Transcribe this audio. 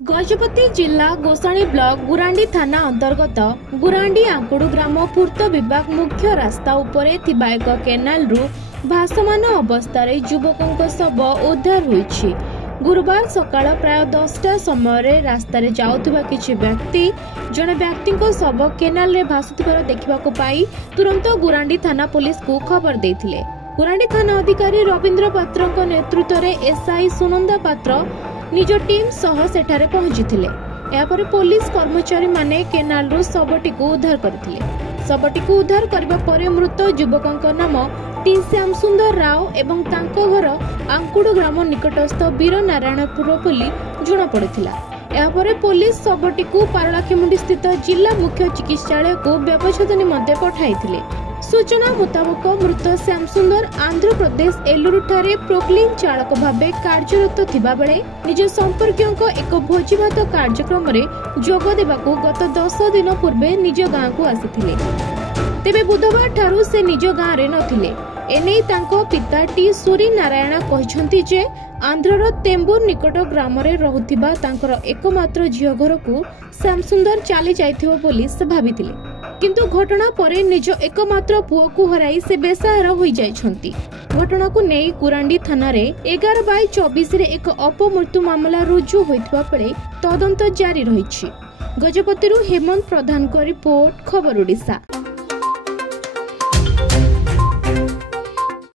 गजपति जिला गोसाणी ब्लॉक गुरांडी थाना अंतर्गत गुरांडी आंकुड़ू ग्राम पूर्त विभाग मुख्य रास्ता उपरे थिबा एक केनाल रु भासमान अवस्था युवकों शव उद्धार होईछि। गुरुवार सकाळ प्राय 10टा समय रास्ता रे जाउथबा किछि व्यक्ति जने व्यक्ति को शव केनाल रे भासुथिबार देखिबाको पाई तुरंत गुरांडी थाना पुलिस को खबर देथिले। गुरांडी थाना अधिकारी रविंद्र पात्र नेतृत्व में एसआई सुनंदा पात्र निज टीम सह सेठारे पहुंचीथिले। यापर पुलिस कर्मचारी माने केनाल रु शवटी को उद्धार करथिले। शवटी को उद्धार करबा परे मृत युवकक नाम टी श्याम सुंदर राव एवं तांको घर आंकुड़ू ग्राम निकटस्थ वीर नारायणपुर बोली जणा पड़िथिला। यापर पुलिस शवटी को पारलाखेमुंडी स्थित जिला मुख्य चिकित्सालय को व्यवच्छेद निमंते पठाइथिले। सूचना मुताबक मृत श्याम सुंदर आंध्र प्रदेश एलुरु ठारे प्रोक्लिन चालक भावे कार्यरत थिबा बेले निज संपर्कियों को एक भोजीभात कार्यक्रम रे जोग देबाकू गत 10 दिन पूर्वे निज गाँ को आसीथिले। तेबे बुधवार ठारू से निज गाँ रे नथिले। एने तांको पिता टी सूरी नारायण कहिसंती जे आंध्रर तेंबूर निकट ग्राम रे रहुथिबा तांकर एकमात्र झियो घर को श्याम सुंदर चली जाइथिबो बोली से भाबिथिले। किंतु घटना परे निज एकमात्र पुओ को हराई से बेसहारा होई जाइछंती। घटना को नेई गुरांडी थाना रे 11/24 रे एक अपमृत्यु मामला रुजु होइतबा पळे तदंत जारी रहिछि। गजपतिरु हेमंत प्रधान को रिपोर्ट, खबर ओडिशा।